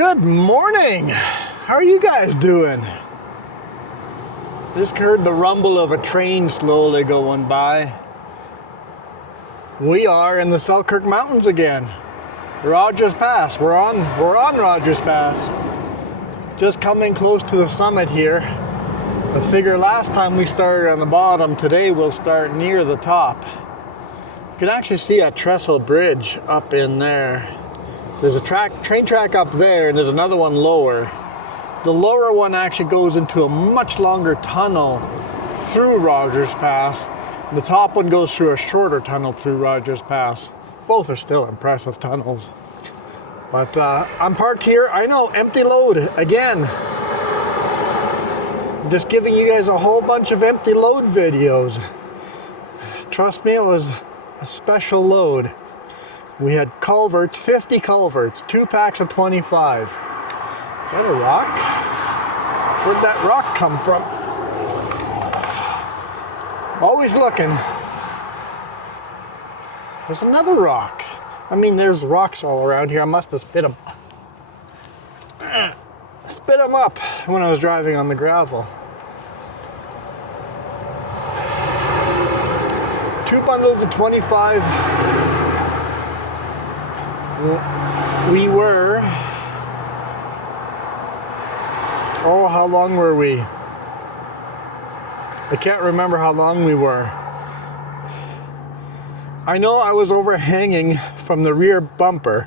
Good morning. How are you guys doing? Just heard the rumble of a train slowly going by. We are in the Selkirk Mountains again. Rogers Pass. We're on Rogers Pass. Just coming close to the summit here. I figure last time we started on the bottom, today we'll start near the top. You can actually see a trestle bridge up in there. There's a train track up there, and there's another one lower. The lower one actually goes into a much longer tunnel through Rogers Pass. The top one goes through a shorter tunnel through Rogers Pass. Both are still impressive tunnels. But I'm parked here. I know, empty load again. I'm just giving you guys a whole bunch of empty load videos. Trust me, it was a special load. We had culverts, 50 culverts, 2 packs of 25. Is that a rock? Where'd that rock come from? Always looking. There's another rock. I mean, there's rocks all around here. I must have spit them. Spit them up when I was driving on the gravel. 2 bundles of 25. We were, oh, how long were we? I can't remember how long we were. I know I was overhanging from the rear bumper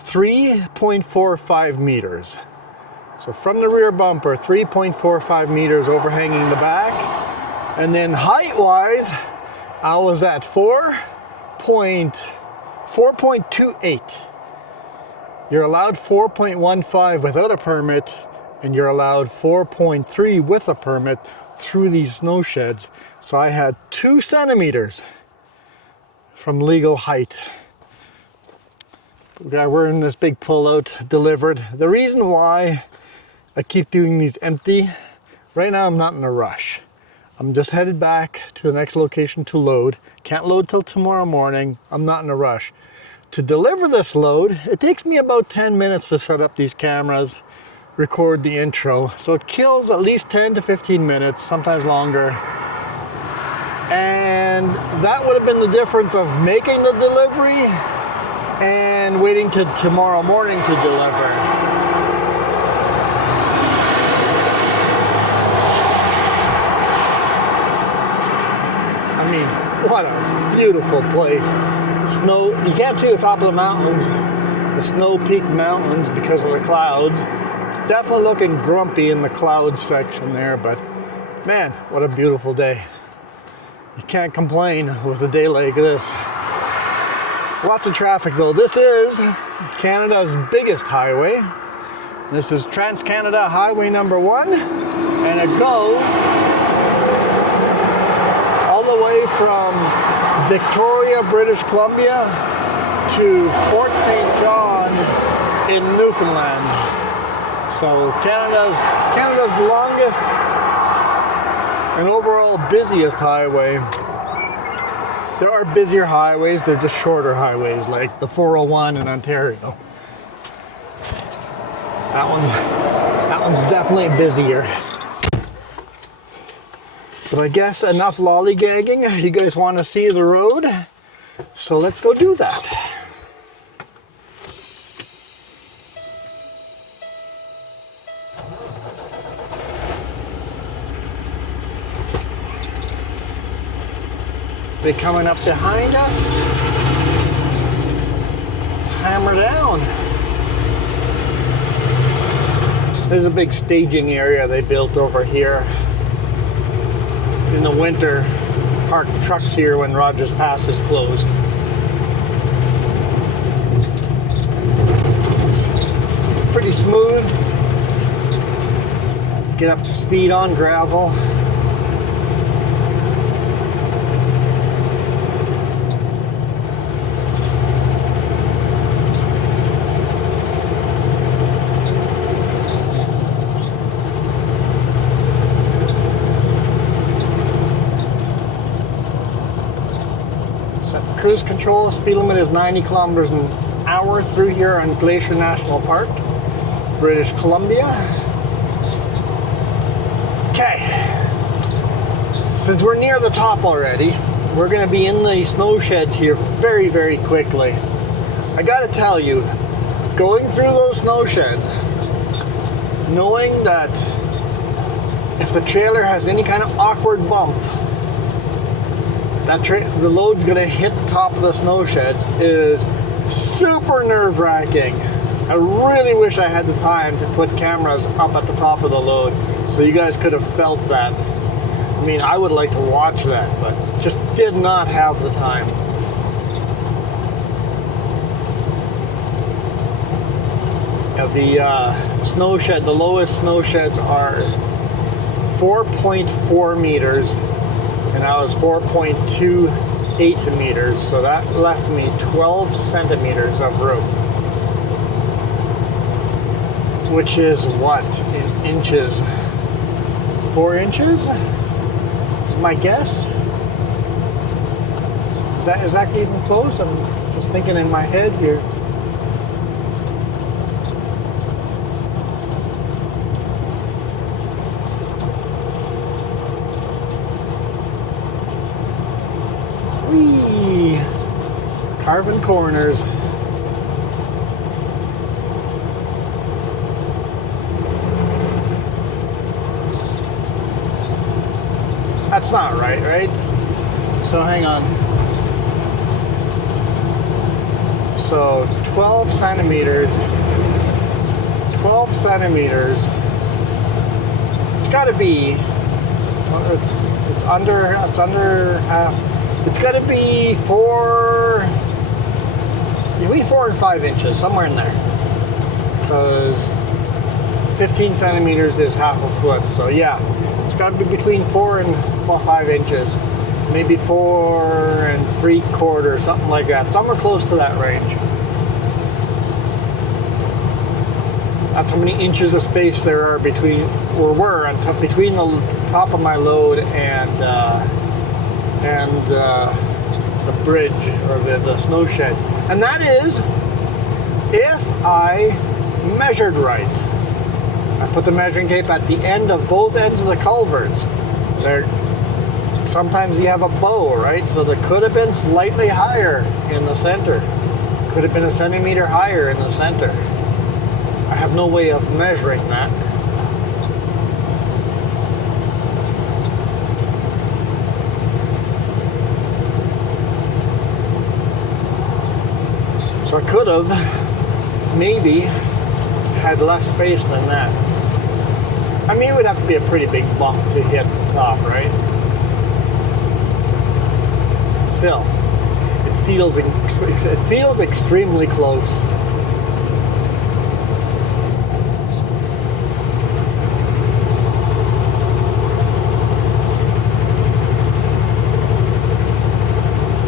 3.45 meters. So from the rear bumper, 3.45 meters overhanging the back. And then height-wise, I was at 4.28. You're allowed 4.15 without a permit, and you're allowed 4.3 with a permit through these snow sheds. So I had 2 centimeters from legal height. We're in this big pullout delivered. The reason why I keep doing these empty, right now I'm not in a rush. I'm just headed back to the next location to load. Can't load till tomorrow morning. I'm not in a rush. To deliver this load, it takes me about 10 minutes to set up these cameras, record the intro. So it kills at least 10 to 15 minutes, sometimes longer. And that would have been the difference of making the delivery and waiting to tomorrow morning to deliver. I mean, what a beautiful place. Snow, you can't see the top of the mountains, the snow-peaked mountains because of the clouds. It's definitely looking grumpy in the clouds section there, but man, what a beautiful day. You can't complain with a day like this. Lots of traffic though. This is Canada's biggest highway. This is Trans-Canada Highway number 1, and it goes all the way from Victoria, British Columbia to Fort St. John in Newfoundland. So Canada's longest and overall busiest highway. There are busier highways, they're just shorter highways like the 401 in Ontario. That one's definitely busier. But I guess enough lollygagging. You guys want to see the road? So let's go do that. They're coming up behind us. Let's hammer down. There's a big staging area they built over here. In the winter, park trucks here when Rogers Pass is closed. It's pretty smooth. Get up to speed on gravel. Set cruise control, speed limit is 90 kilometers an hour through here on Glacier National Park, British Columbia. Okay, since we're near the top already, we're going to be in the snow sheds here very, very quickly. I got to tell you, going through those snow sheds, knowing that if the trailer has any kind of awkward bump, the load's going to hit the top of the snow sheds is super nerve-wracking. I really wish I had the time to put cameras up at the top of the load so you guys could have felt that. I mean, I would like to watch that, but just did not have the time. The snow shed, the lowest snow sheds are 4.4 meters, and I was 4.28 meters, so that left me 12 centimeters of room, which is what in inches? 4 inches is my guess. Is that even close? I'm just thinking in my head here. Whee! Carving corners. That's not right? So hang on. So 12 centimeters. 12 centimeters. It's got to be. It's under half. It's got to be between 4 and 5 inches, somewhere in there. Because 15 centimeters is half a foot. So yeah, it's got to be between 4 and 5 inches. Maybe 4 3/4, something like that. Somewhere close to that range. That's how many inches of space there are between the top of my load and the bridge, or the snow sheds. And that is if I measured right. I put the measuring tape at the end of both ends of the culverts. Sometimes you have a bow, right? So that could have been slightly higher in the center. Could have been a centimeter higher in the center. I have no way of measuring that. So I could have maybe had less space than that. I mean, it would have to be a pretty big bump to hit the top, right? Still, it feels extremely close.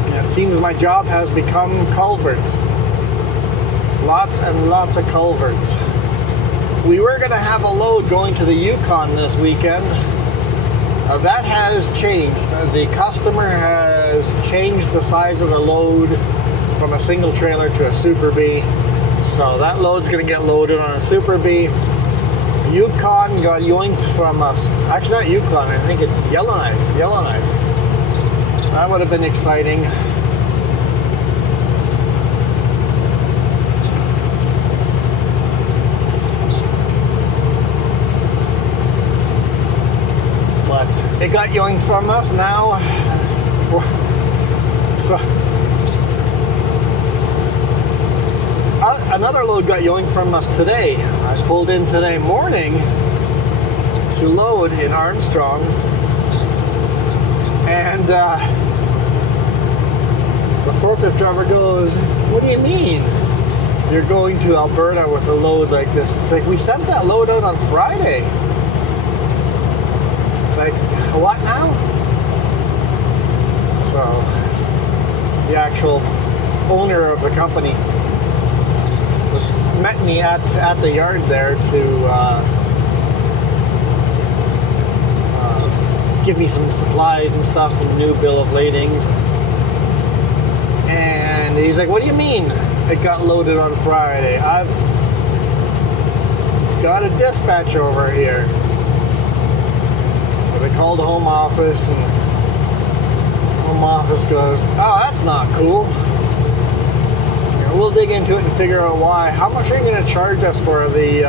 And it seems my job has become culverts. Lots and lots of culverts. We were going to have a load going to the Yukon this weekend. That has changed. The customer has changed the size of the load from a single trailer to a Super B. So that load's going to get loaded on a Super B. Yukon got yoinked from us. Actually, not Yukon. I think it's Yellowknife. That would have been exciting. It got yoinked from us now. So another load got yoinked from us today. I pulled in today morning to load in Armstrong, and the forklift driver goes, "What do you mean you're going to Alberta with a load like this?" It's like, we sent that load out on Friday. It's like, what now? So the actual owner of the company met me at the yard there to give me some supplies and stuff and new bill of ladings. And he's like, "What do you mean?" it got loaded on Friday. I've got a dispatch over here. So they called home office, and home office goes, oh, that's not cool. Yeah, we'll dig into it and figure out why. How much are you going to charge us for the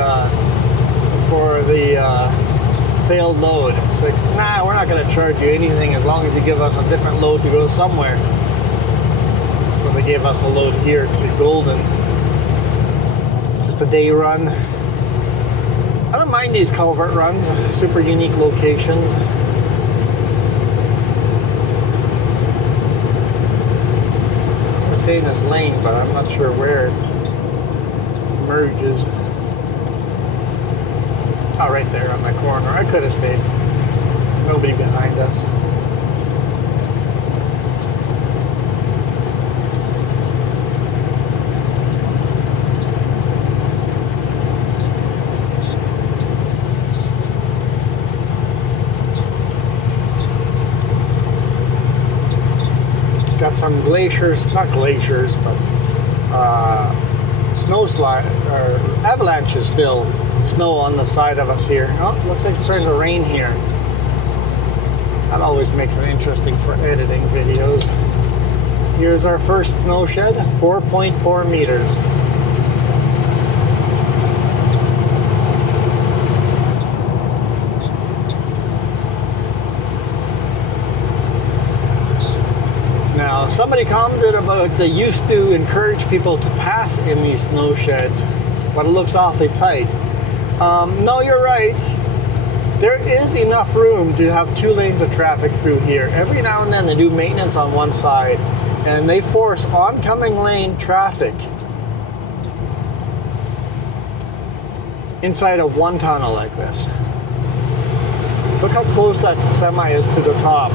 failed load? It's like, nah, we're not going to charge you anything as long as you give us a different load to go somewhere. So they gave us a load here to Golden. Just a day run. I don't mind these culvert runs, super unique locations. I'll stay in this lane, but I'm not sure where it merges. Oh, right there on the corner. I could have stayed. Nobody behind us. Got some glaciers, not glaciers, but avalanches still. Snow on the side of us here. Oh, looks like it's starting to rain here. That always makes it interesting for editing videos. Here's our first snow shed, 4.4 meters. Now, somebody commented about they used to encourage people to pass in these snow sheds, but it looks awfully tight. No, you're right. There is enough room to have 2 lanes of traffic through here. Every now and then they do maintenance on one side, and they force oncoming lane traffic inside of one tunnel like this. Look how close that semi is to the top.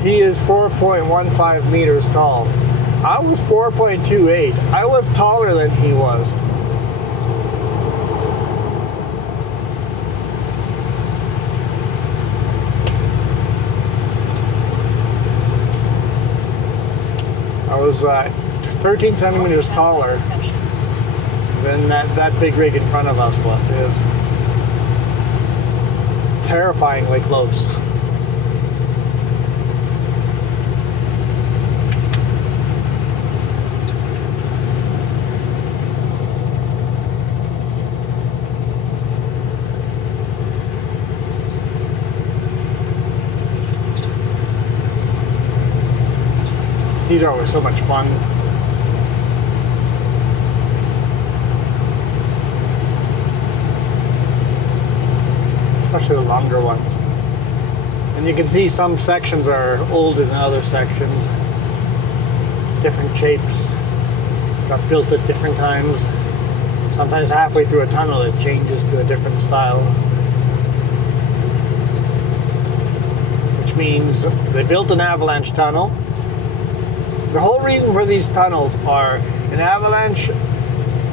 He is 4.15 meters tall. I was 4.28. I was taller than he was. I was 13 centimeters taller than that big rig in front of us is. Terrifyingly close. These are always so much fun. Especially the longer ones. And you can see some sections are older than other sections. Different shapes. Got built at different times. Sometimes halfway through a tunnel it changes to a different style. Which means they built an avalanche tunnel. The whole reason for these tunnels are an avalanche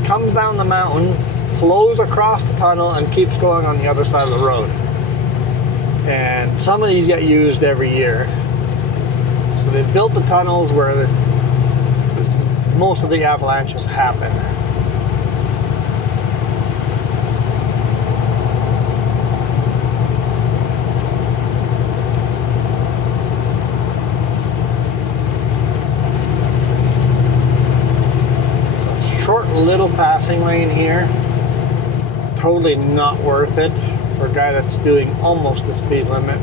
comes down the mountain, flows across the tunnel, and keeps going on the other side of the road. And some of these get used every year. So they've built the tunnels where most of the avalanches happen. Little passing lane here, totally not worth it for a guy that's doing almost the speed limit.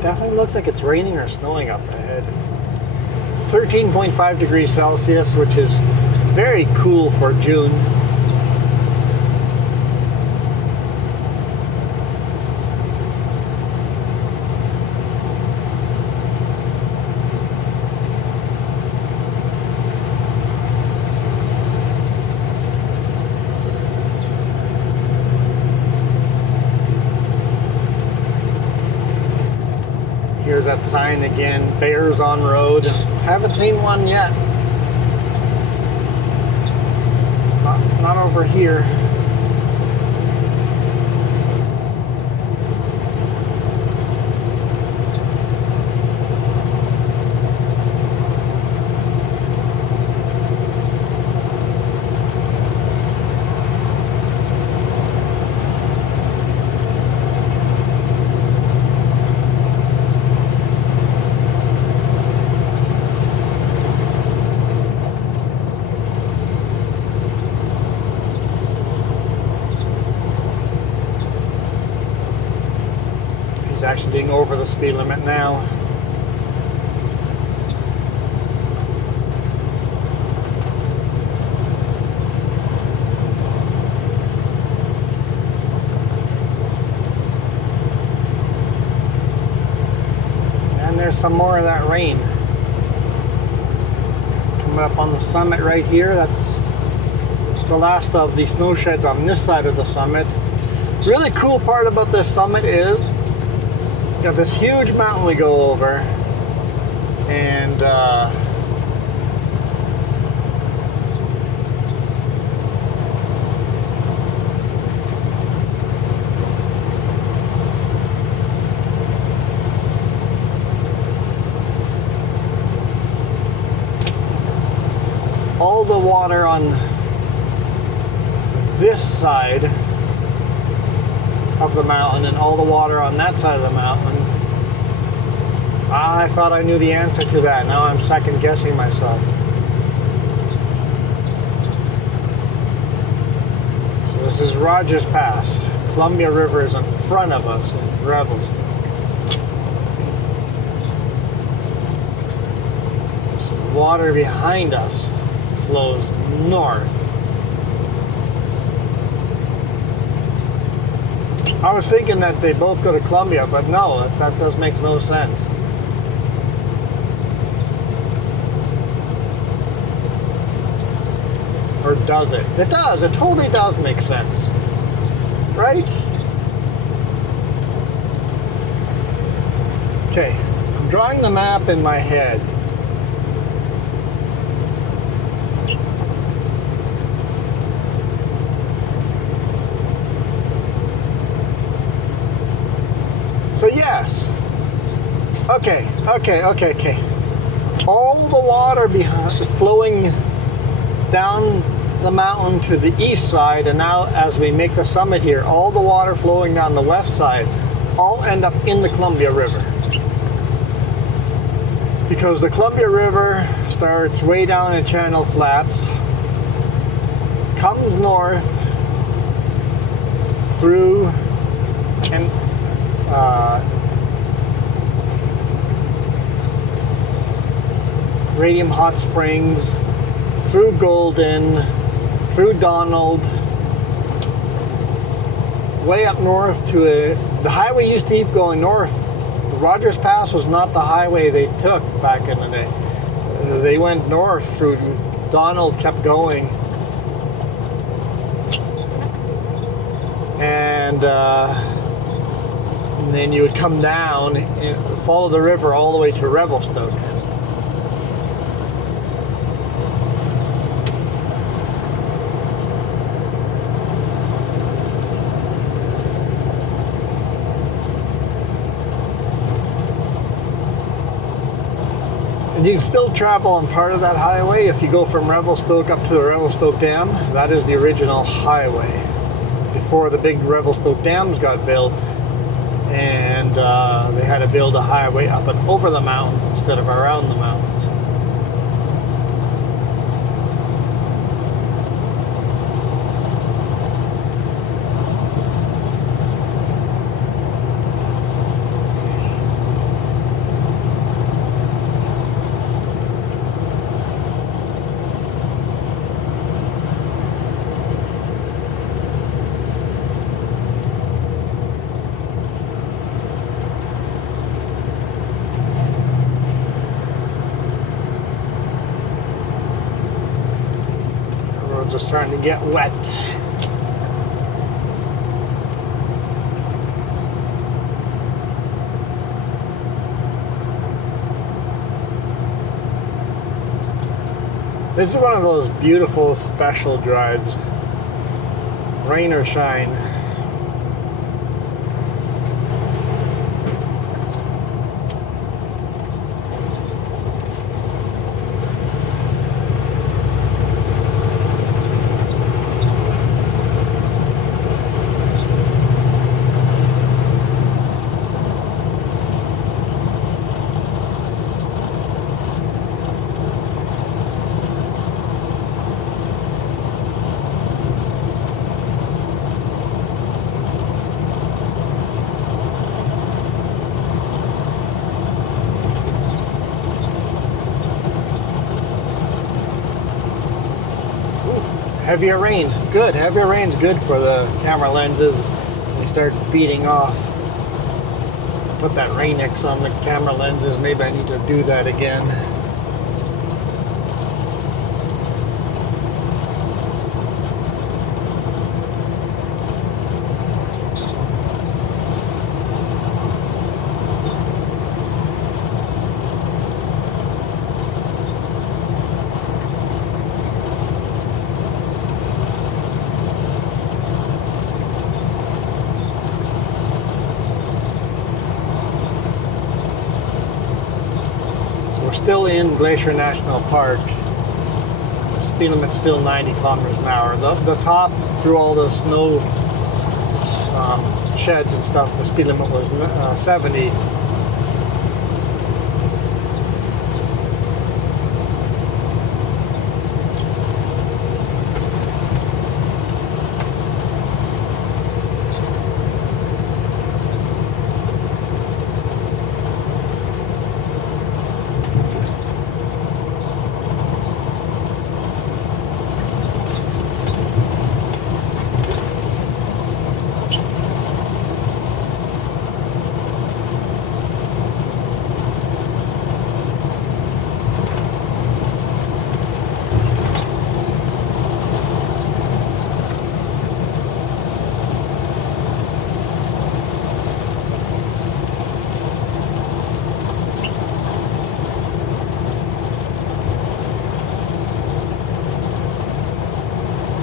Definitely looks like it's raining or snowing up ahead. 13.5 degrees Celsius, which is very cool for June. there's that sign again, bears on road. Haven't seen one yet. Not over here. Actually being over the speed limit now. And there's some more of that rain coming up on the summit right here. That's the last of the snow sheds on this side of the summit. Really cool part about this summit is you have this huge mountain we go over, and all the water on this side of the mountain and all the water on that side of the mountain. I thought I knew the answer to that. Now I'm second guessing myself. So this is Rogers Pass. Columbia River is in front of us in Revelstoke. So the water behind us flows north. I was thinking that they both go to Columbia, but no, that does make no sense. Or does it? It does. It totally does make sense. Right? Okay. I'm drawing the map in my head. So yes. Okay. All the water flowing down the mountain to the east side, and now as we make the summit here, all the water flowing down the west side all end up in the Columbia River. Because the Columbia River starts way down in Channel Flats, comes north through and Radium Hot Springs, through Golden, through Donald, way up north to the highway used to keep going north. The Rogers Pass was not the highway they took back in the day. They went north through Donald, kept going. And then you would come down and follow the river all the way to Revelstoke. And you can still travel on part of that highway if you go from Revelstoke up to the Revelstoke Dam. That is the original highway before the big Revelstoke dams got built, and they had to build a highway up and over the mountains instead of around the mountains. Just starting to get wet. This is one of those beautiful special drives. Rain or shine. Heavier rain, good. Heavier rain's good for the camera lenses. They start beating off. Put that Rain X on the camera lenses. Maybe I need to do that again. Still in Glacier National Park. The speed limit's still 90 kilometers an hour. The top, through all the snow sheds and stuff, the speed limit was 70.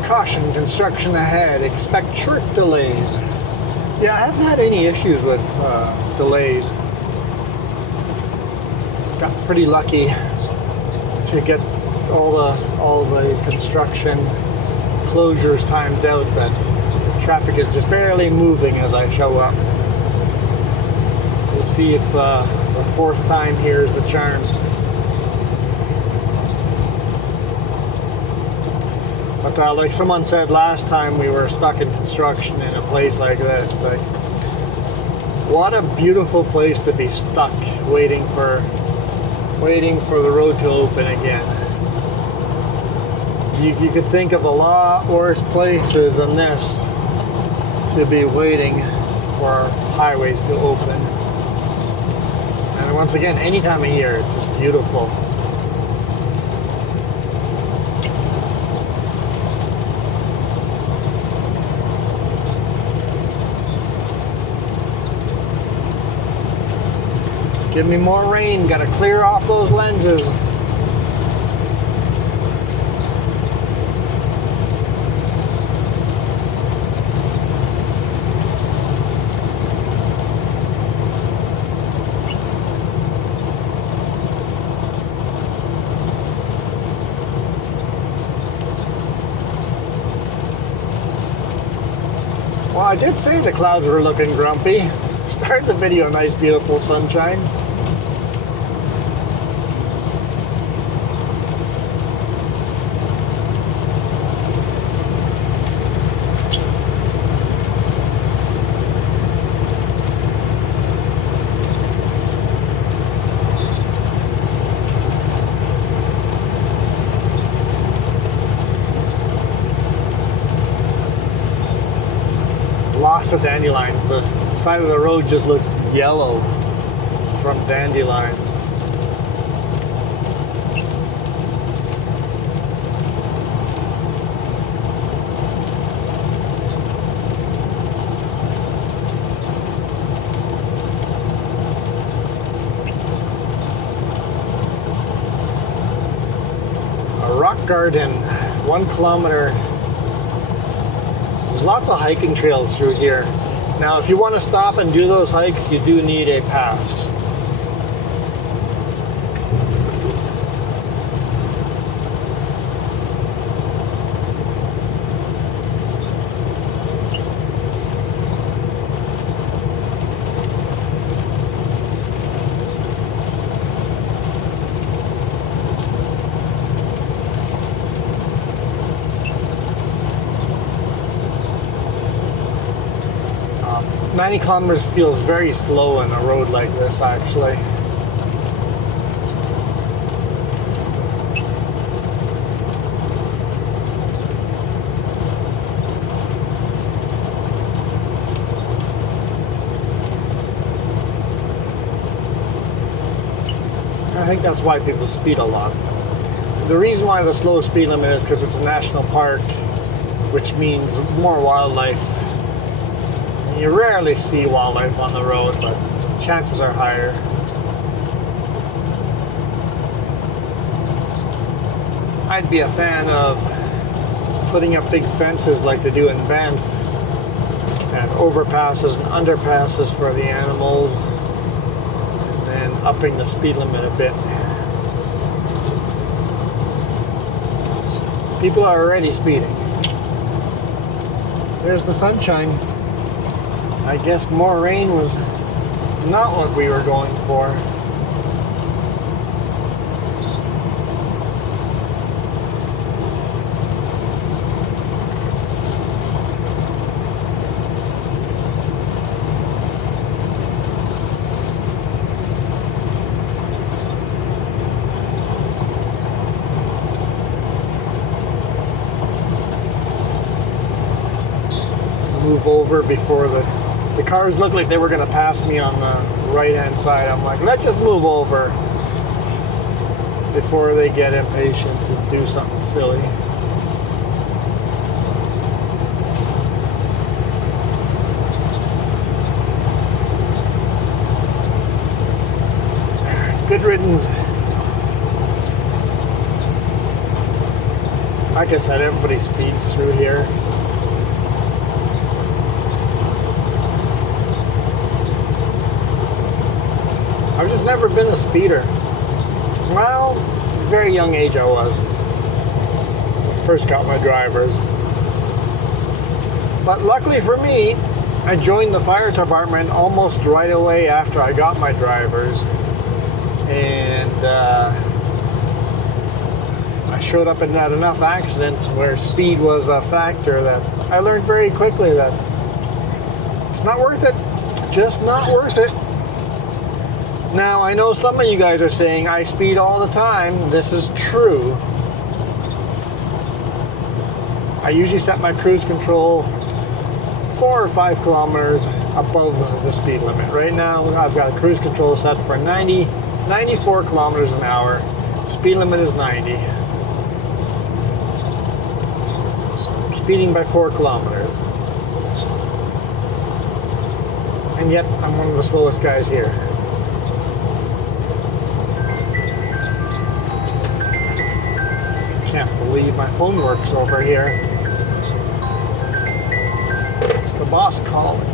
Caution, construction ahead. Expect short delays. Yeah, I haven't had any issues with delays. Got pretty lucky to get all the construction closures timed out that traffic is just barely moving as I show up. We'll see if the fourth time here is the charm. But like someone said last time, we were stuck in construction in a place like this. But what a beautiful place to be stuck, waiting for the road to open again. You could think of a lot worse places than this to be waiting for highways to open. And once again, any time of year, it's just beautiful. Give me more rain, gotta clear off those lenses. Well, I did say the clouds were looking grumpy. Start the video, nice beautiful sunshine. Lots of dandelions. The side of the road just looks yellow from dandelions. A rock garden, 1 kilometer. There's lots of hiking trails through here. Now, if you want to stop and do those hikes, you do need a pass. Um, 90 kilometers feels very slow on a road like this, actually. I think that's why people speed a lot. The reason why the slow speed limit is because it's a national park, which means more wildlife. You rarely see wildlife on the road, but chances are higher. I'd be a fan of putting up big fences like they do in Banff, and overpasses and underpasses for the animals, and then upping the speed limit a bit. People are already speeding. There's the sunshine. I guess more rain was not what we were going for. Move over before the cars looked like they were going to pass me on the right hand side. I'm like, let's just move over before they get impatient to do something silly. Good riddance. Like I said, everybody speeds through here. I've just never been a speeder. Well, at a very young age I was. When I first got my drivers. But luckily for me, I joined the fire department almost right away after I got my drivers. And I showed up and had enough accidents where speed was a factor that I learned very quickly that it's not worth it. Just not worth it. Now, I know some of you guys are saying I speed all the time. This is true. I usually set my cruise control 4 or 5 kilometers above the speed limit. Right now, I've got a cruise control set for 94 kilometers an hour. Speed limit is 90. So I'm speeding by 4 kilometers. And yet, I'm one of the slowest guys here. Can't believe my phone works over here. It's the boss calling.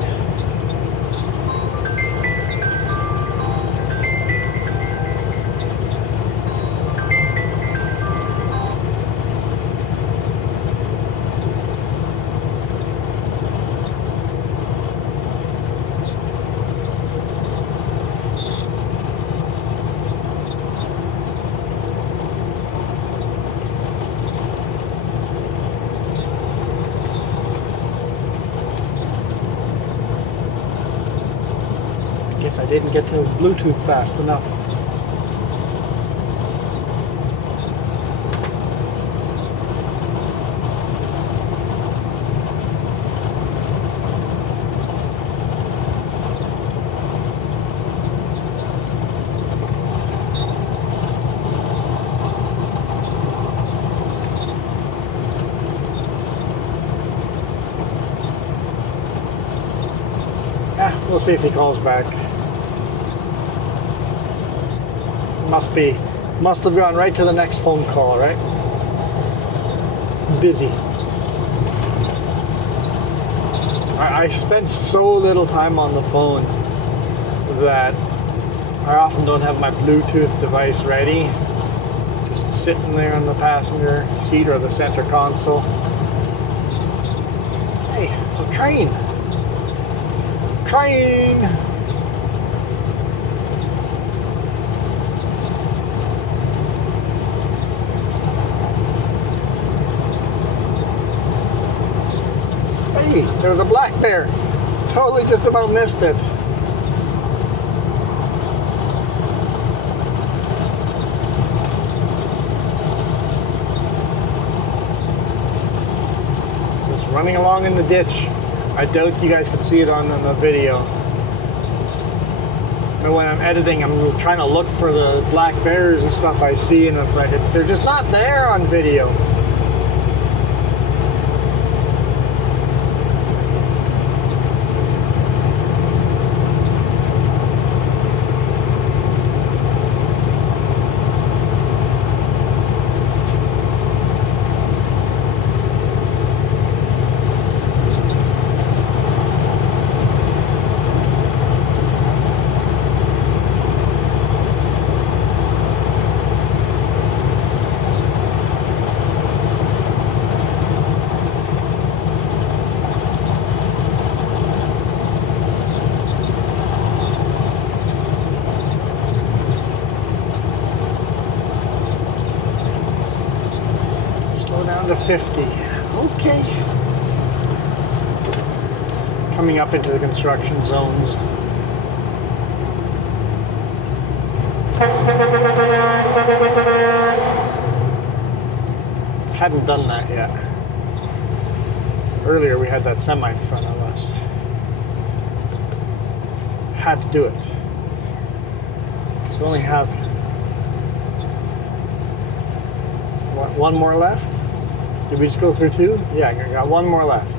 Guess I didn't get to Bluetooth fast enough. We'll see if he calls back. Must have gone right to the next phone call, right? busy. I spend so little time on the phone that I often don't have my Bluetooth device ready, just sitting there on the passenger seat or the center console. Hey, it's a train. Train! Hey, there was a black bear. Totally just about missed it. Just running along in the ditch. I doubt you guys can see it on the video. But when I'm editing, I'm trying to look for the black bears and stuff I see, and it's like, they're just not there on video. To 50. Okay. Coming up into the construction zones. Hadn't done that yet. Earlier we had that semi in front of us. Had to do it. So we only have what, one more left? Did we just go through two? Yeah, I got one more left.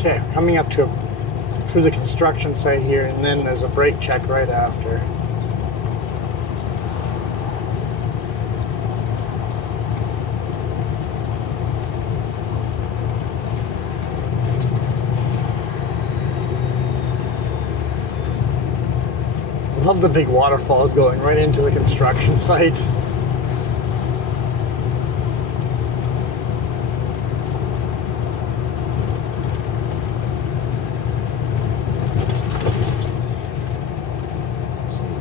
Okay, coming up to through the construction site here, and then there's a brake check right after. I love the big waterfalls going right into the construction site.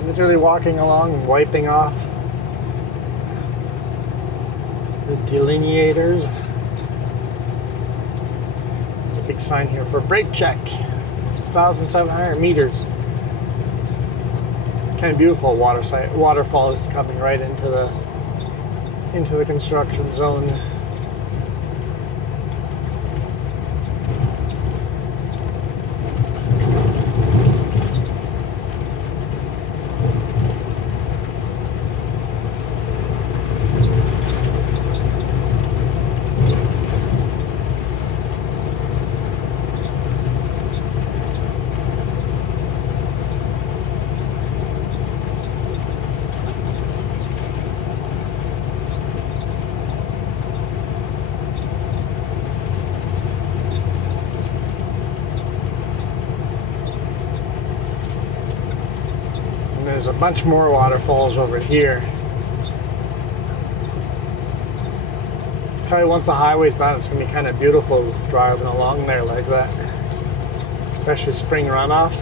Literally walking along and wiping off the delineators. There's a big sign here for brake check. 2,700 meters. Kind of beautiful waterfall is coming right into the construction zone. There's a bunch more waterfalls over here. I'll tell you, once the highway's done, it's going to be kind of beautiful driving along there like that. Especially spring runoff.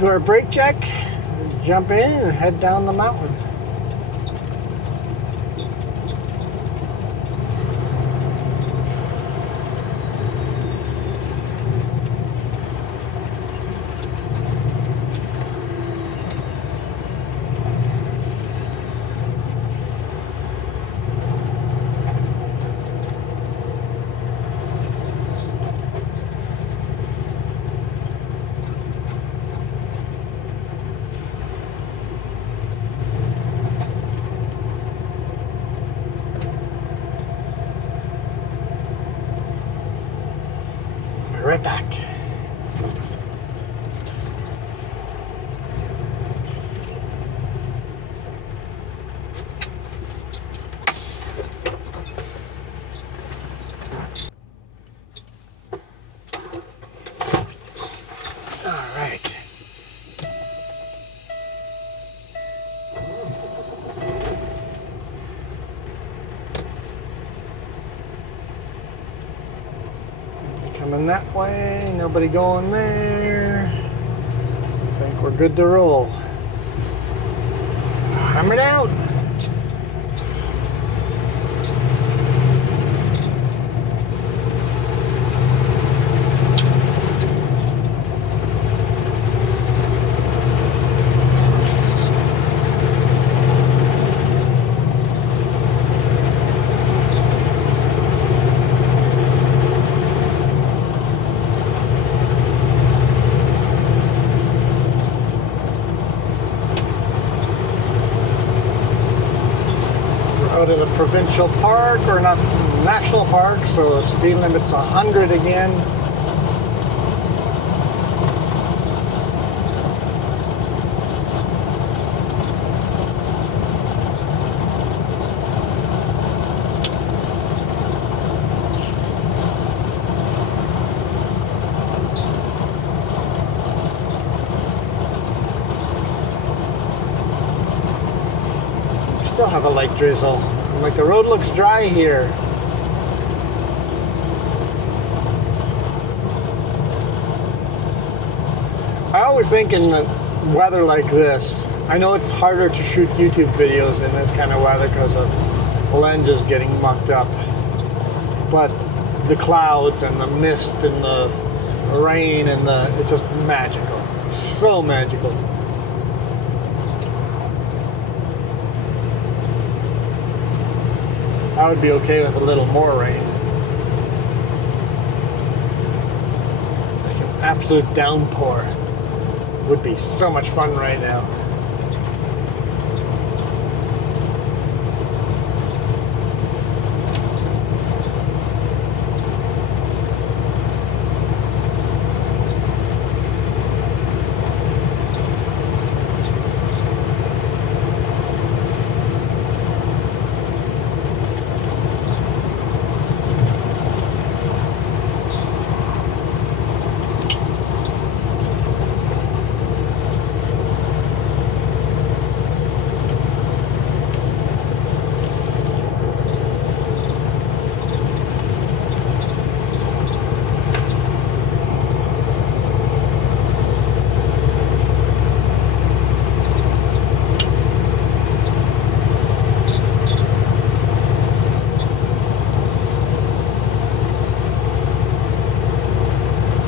to our brake check, jump in and head down the mountain. Right back. All right. Coming that way, nobody going there. I think we're good to roll. Hammer it out. Out of the provincial park, or not, national park, so the speed limit's 100 again. Still have a light drizzle. Like the road looks dry here. I always think in the weather like this, I know it's harder to shoot YouTube videos in this kind of weather because of the lenses getting mucked up, but the clouds and the mist and the rain and it's just magical. So magical. I would be okay with a little more rain. Like an absolute downpour would be so much fun right now.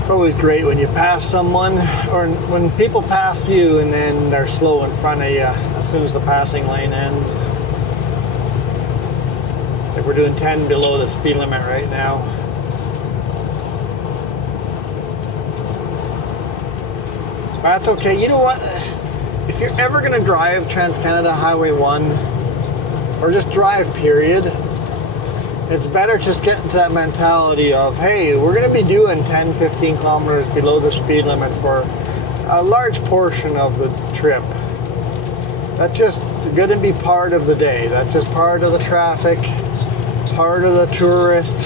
Always great when you pass someone, or when people pass you and then they're slow in front of you as soon as the passing lane ends. It's like we're doing 10 below the speed limit right now. That's okay. You know what? If you're ever going to drive Trans-Canada Highway 1, or just drive period, it's better just get into that mentality of, hey, we're going to be doing 10, 15 kilometers below the speed limit for a large portion of the trip. That's just going to be part of the day. That's just part of the traffic, part of the tourist,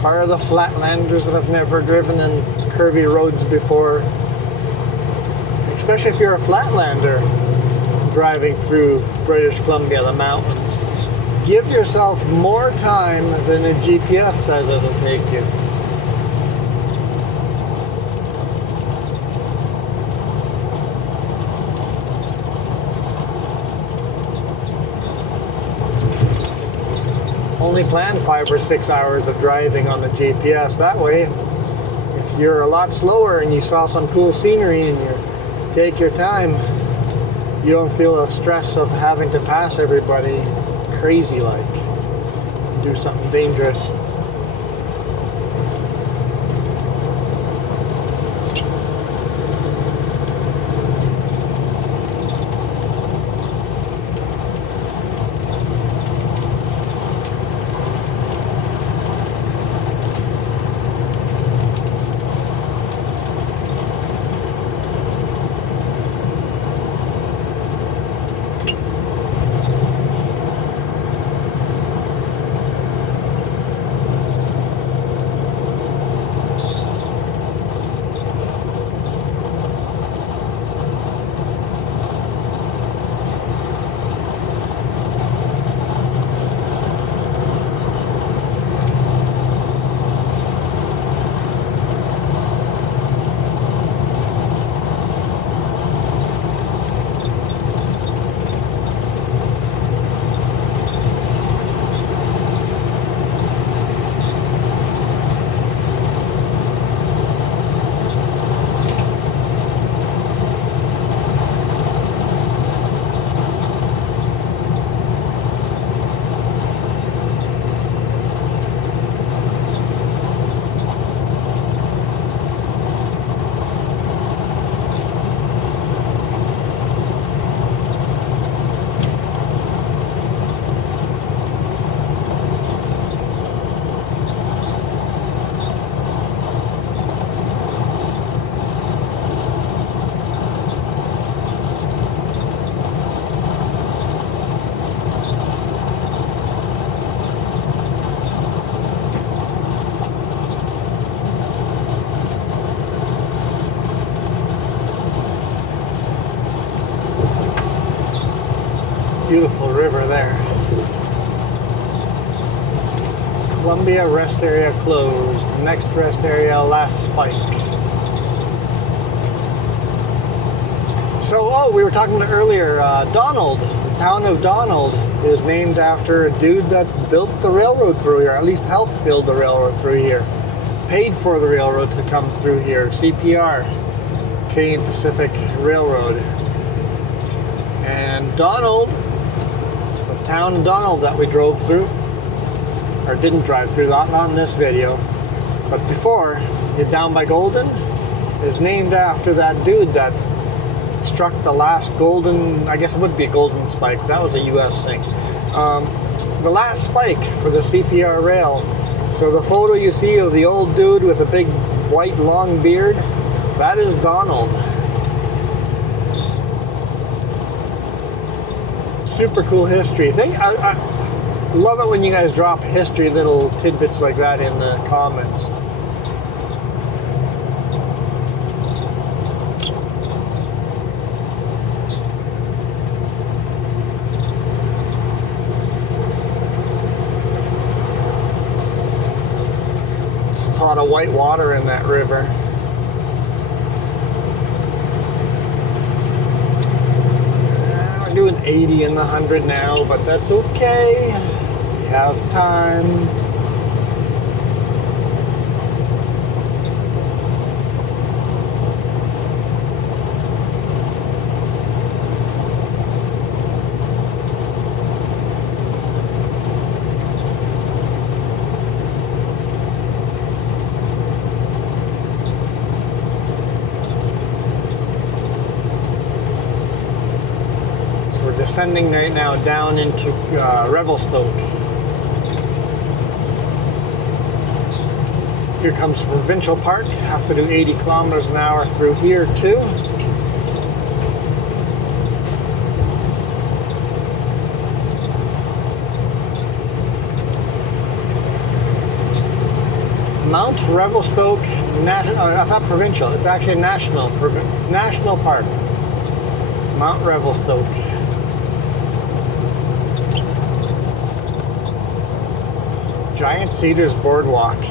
part of the flatlanders that have never driven in curvy roads before. Especially if you're a flatlander driving through British Columbia, the mountains. Give yourself more time than the GPS says it'll take you. only plan 5 or 6 hours of driving on the GPS. That way, if you're a lot slower and you saw some cool scenery and you take your time, you don't feel the stress of having to pass everybody crazy like. Do something dangerous. Beautiful river there. Columbia rest area closed. Next rest area, last spike. So, we were talking earlier, Donald, the town of Donald is named after a dude that built the railroad through here, at least helped build the railroad through here. Paid for the railroad to come through here, CPR, Canadian Pacific Railroad. And Donald, the town of Donald that we drove through, or didn't drive through, not in this video, but before, down by Golden, is named after that dude that struck the last golden, I guess it would be a golden spike, that was a US thing. The last spike for the CPR rail. So the photo you see of the old dude with a big white long beard, that is Donald. Super cool history thing. I love it when you guys drop history little tidbits like that in the comments. There's a lot of white water in that river. Doing 80 in the 100 now, but that's okay. We have time. Descending right now down into Revelstoke. Here comes Provincial Park. Have to do 80 kilometers an hour through here too. Mount Revelstoke, I thought provincial. It's actually national park. Mount Revelstoke. Giant Cedars Boardwalk.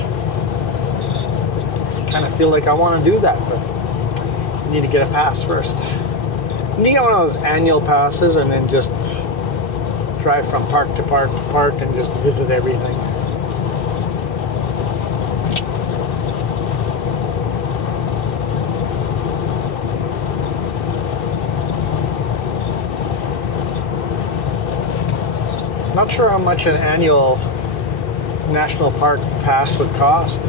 Kind of feel like I want to do that, but I need to get a pass first. You get one of those annual passes and then just drive from park to park to park and just visit everything. Not sure how much an annual national park pass would cost.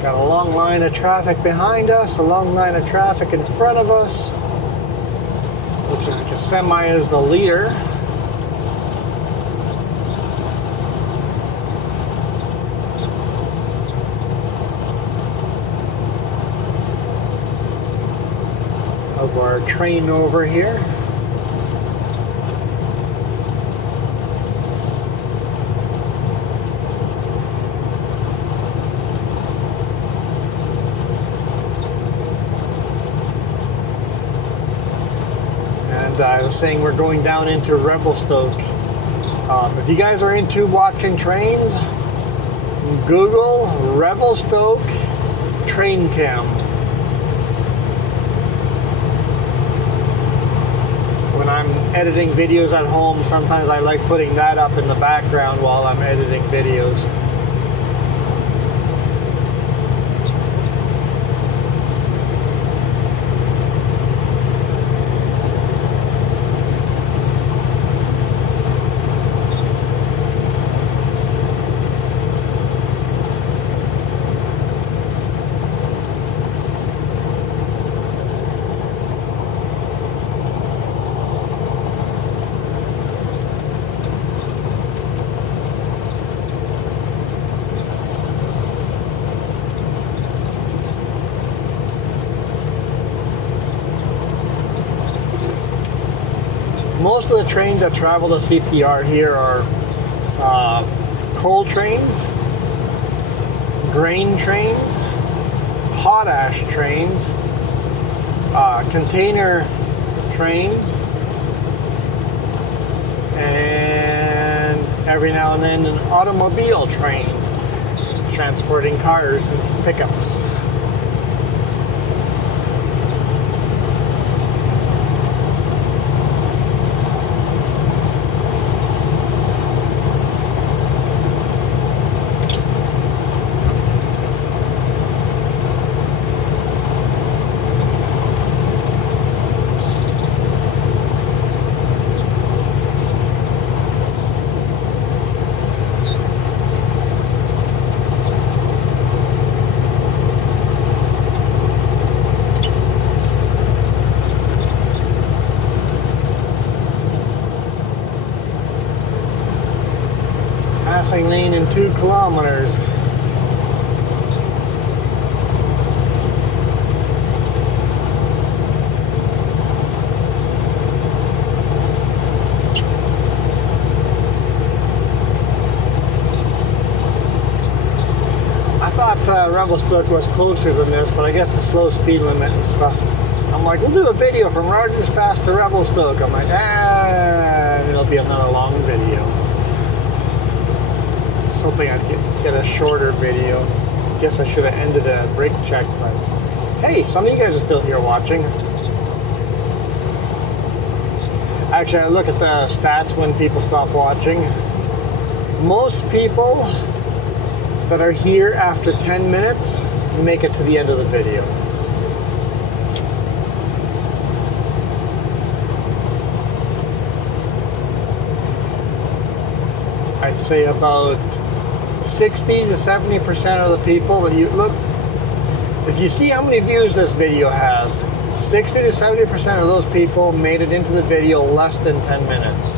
Got a long line of traffic behind us, a long line of traffic in front of us. Looks like a semi is the leader. Of our train over here. I was saying we're going down into Revelstoke. If you guys are into watching trains, Google Revelstoke train cam. When I'm editing videos at home, sometimes I like putting that up in the background while I'm editing videos. Most of the trains that travel to CPR here are coal trains, grain trains, potash trains, container trains, and every now and then an automobile train transporting cars and pickups. Passing lane in 2 kilometers. I thought Revelstoke was closer than this, but I guess the slow speed limit and stuff. I'm like, we'll do a video from Rogers Pass to Revelstoke. I'm like, it'll be another long video. I was hoping I'd get a shorter video. Guess I should have ended it at brake check, but hey, some of you guys are still here watching. Actually, I look at the stats when people stop watching. Most people that are here after 10 minutes make it to the end of the video. I'd say about 60 to 70% of the people that you look, if you see how many views this video has, 60 to 70% of those people made it into the video less than 10 minutes.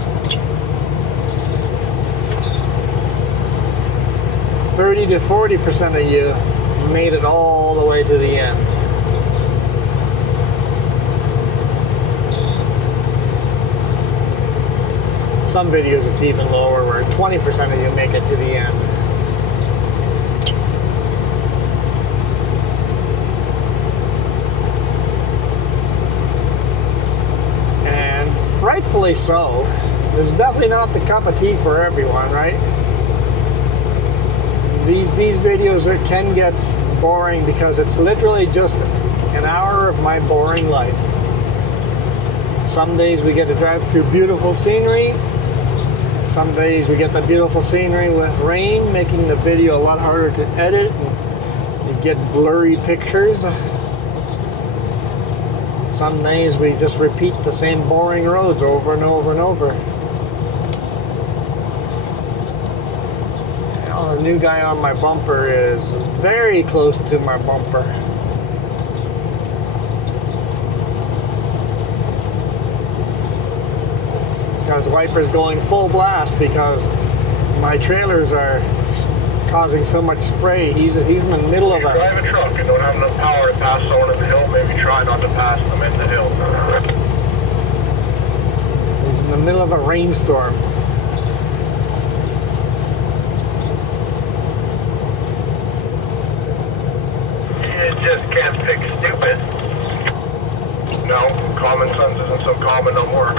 30 to 40% of you made it all the way to the end. Some videos it's even lower, where 20% of you make it to the end. And rightfully so. This is definitely not the cup of tea for everyone, right? These videos, it can get boring because it's literally just an hour of my boring life. Some days we get to drive through beautiful scenery. Some days we get the beautiful scenery with rain, making the video a lot harder to edit. And you get blurry pictures. Some days we just repeat the same boring roads over and over and over. Now, the new guy on my bumper is very close to my bumper. His wipers going full blast because my trailers are causing so much spray. He's in the middle of a... drive a truck and don't have enough power to pass someone in the hill, maybe try not to pass them in the hill. He's in the middle of a rainstorm. You just can't fix stupid. No, common sense isn't so common no more.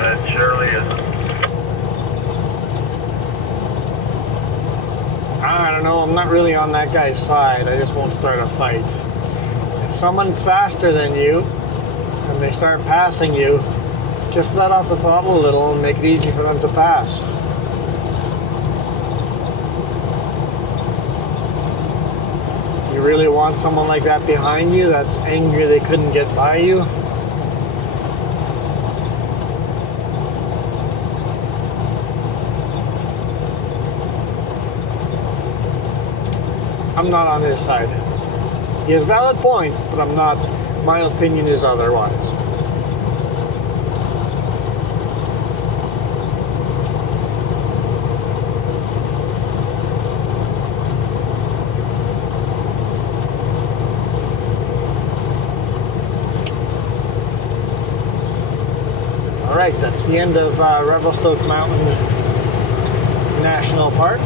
It surely isn't. I don't know, I'm not really on that guy's side. I just won't start a fight. If someone's faster than you and they start passing you, just let off the throttle a little and make it easy for them to pass. You really want someone like that behind you that's angry they couldn't get by you? I'm not on his side. He has valid points, but I'm not. My opinion is otherwise. All right, that's the end of Revelstoke Mountain National Park.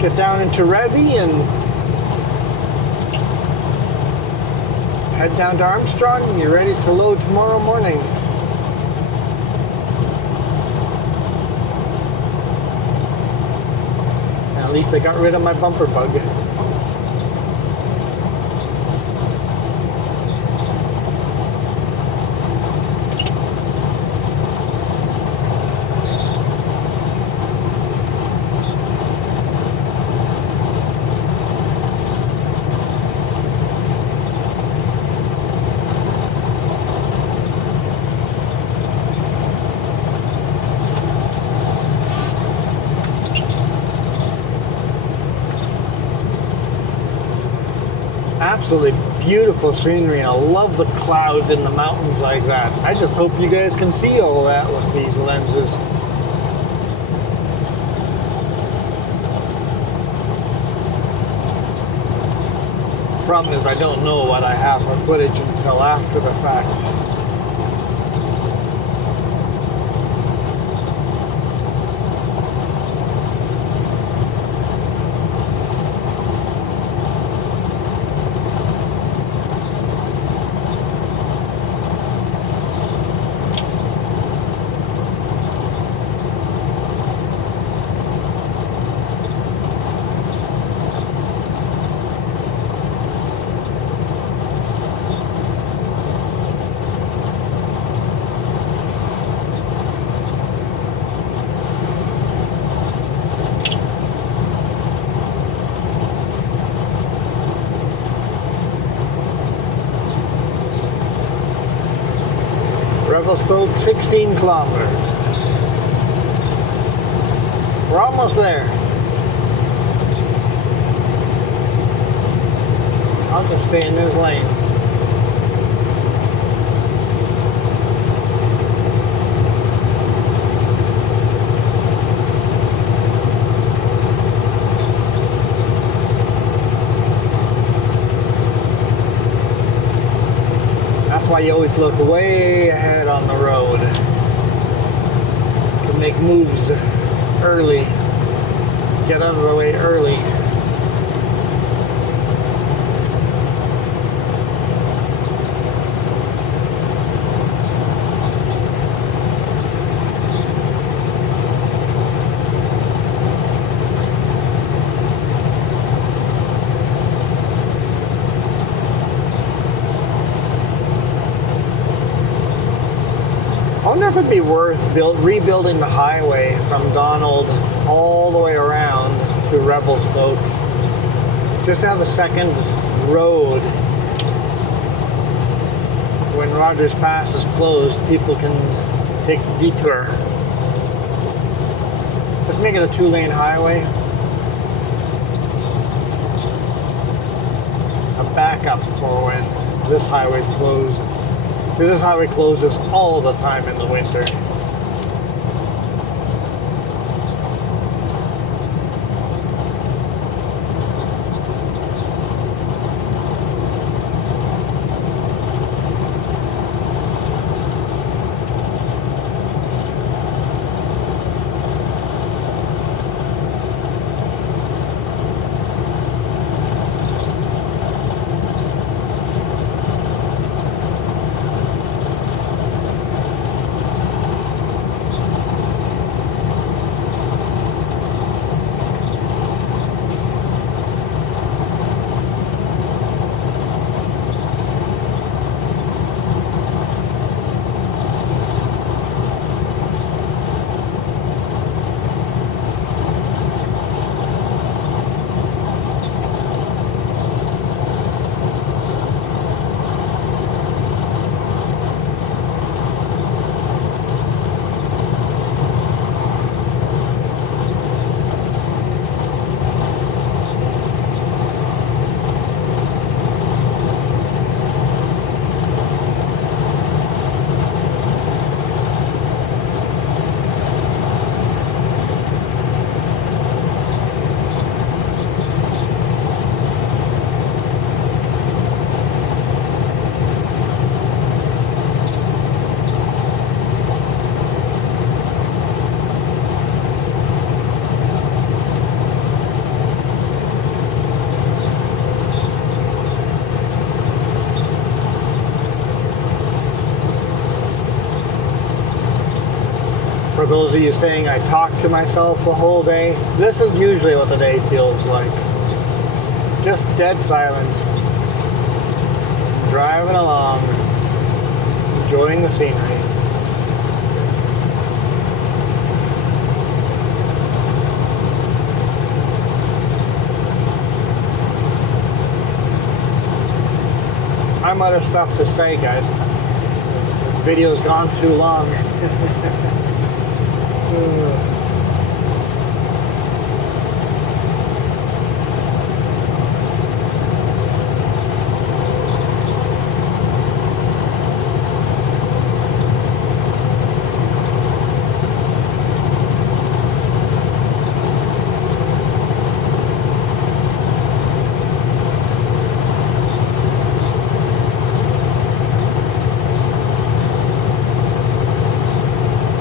Get down into Revy and head down to Armstrong and you're ready to load tomorrow morning. At least I got rid of my bumper bug. Absolutely beautiful scenery. I love the clouds in the mountains like that. I just hope you guys can see all that with these lenses. Problem is I don't know what I have for footage until after the fact. Travelboast 16 kilometers. We're almost there. I'll just stay in this lane. why you always look way ahead on the road. You can make moves early. Get out of the way early. I wonder if it'd be worth rebuilding the highway from Donald all the way around to Revelstoke. Just to have a second road. When Rogers Pass is closed, people can take the detour. Let's make it a 2-lane highway. A backup for when this highway's closed. Because this highway closes all the time in the winter. For those of you saying I talk to myself the whole day, this is usually what the day feels like. Just dead silence. Driving along, enjoying the scenery. I'm out of stuff to say, guys. This video's gone too long.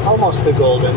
Almost to Golden.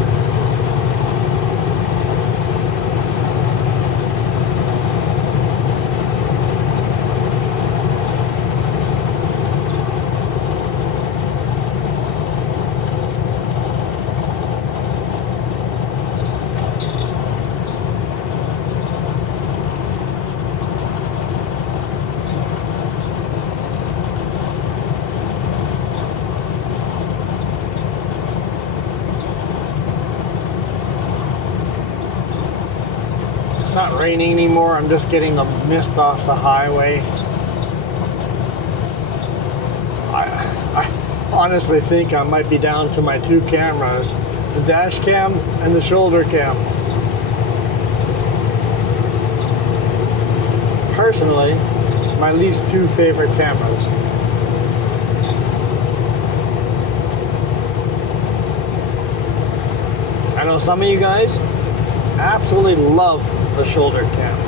It's not raining anymore. I'm just getting the mist off the highway. I honestly think I might be down to my 2 cameras, the dash cam and the shoulder cam. Personally, my least 2 favorite cameras. I know some of you guys absolutely love the shoulder cam.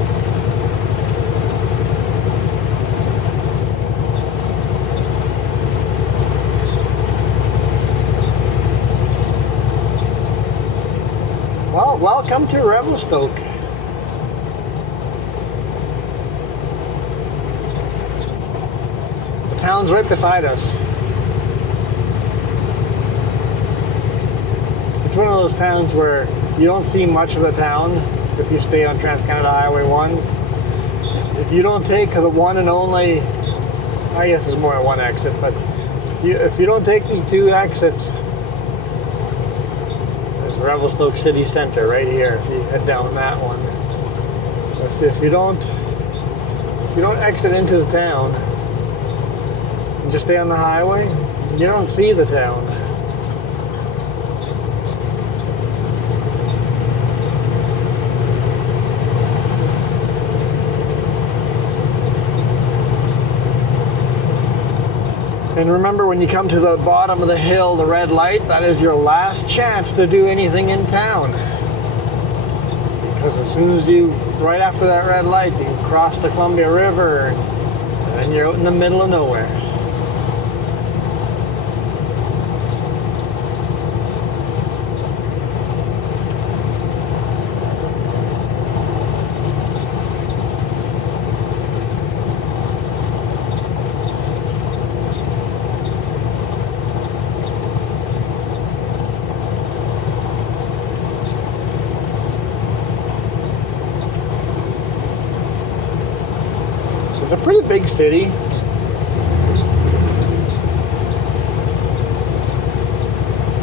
welcome to Revelstoke. The town's right beside us. It's one of those towns where you don't see much of the town if you stay on Trans-Canada Highway 1. If you don't take the one and only, I guess it's more than one exit, but if you don't take the two exits, there's Revelstoke City Center right here if you head down that one. So if you don't exit into the town and just stay on the highway, you don't see the town. And remember, when you come to the bottom of the hill, the red light, that is your last chance to do anything in town. Because as soon as right after that red light, you cross the Columbia River, and then you're out in the middle of nowhere. It's a pretty big city.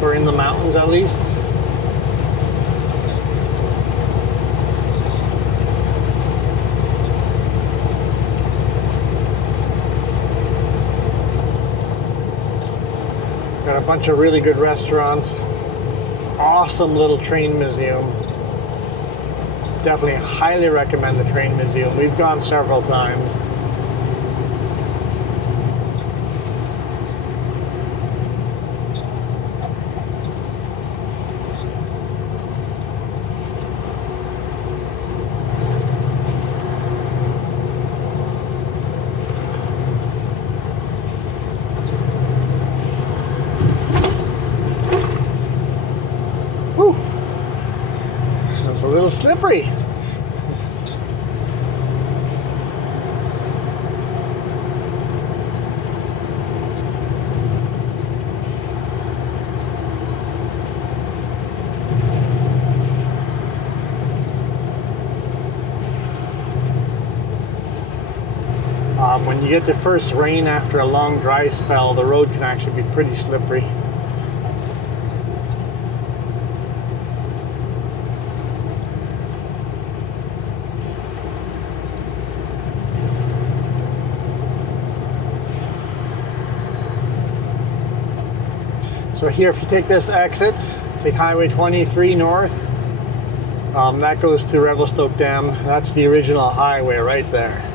For in the mountains, at least. Got a bunch of really good restaurants. Awesome little train museum. Definitely highly recommend the train museum. We've gone several times. It's a little slippery. When you get the first rain after a long dry spell, the road can actually be pretty slippery. So here, if you take this exit, take Highway 23 north, that goes to Revelstoke Dam. That's the original highway right there.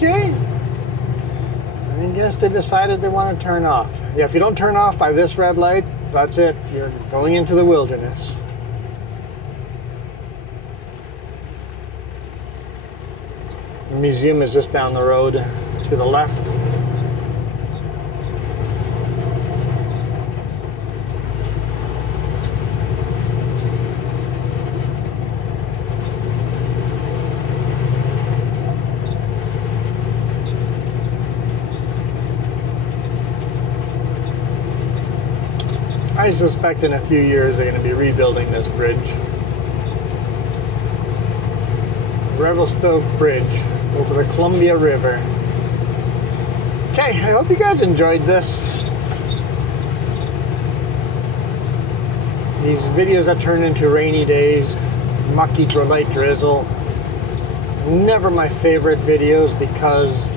Okay, I guess they decided they want to turn off. Yeah, if you don't turn off by this red light, that's it. You're going into the wilderness. The museum is just down the road to the left. I suspect in a few years they're going to be rebuilding this bridge. Revelstoke Bridge over the Columbia River. Okay, I hope you guys enjoyed this. These videos that turn into rainy days, mucky or light drizzle, never my favorite videos because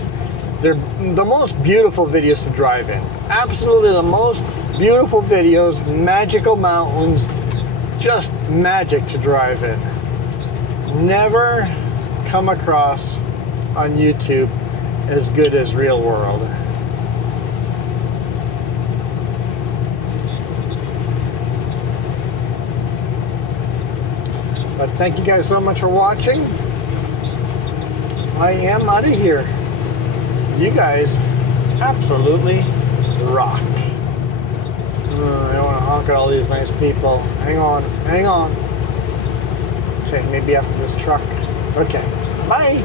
they're the most beautiful videos to drive in. Absolutely the most beautiful videos, magical mountains, just magic to drive in. Never come across on YouTube as good as real world. But thank you guys so much for watching. I am out of here. You guys absolutely rock. I don't want to honk at all these nice people. Hang on, hang on. Okay, maybe after this truck. Okay, bye.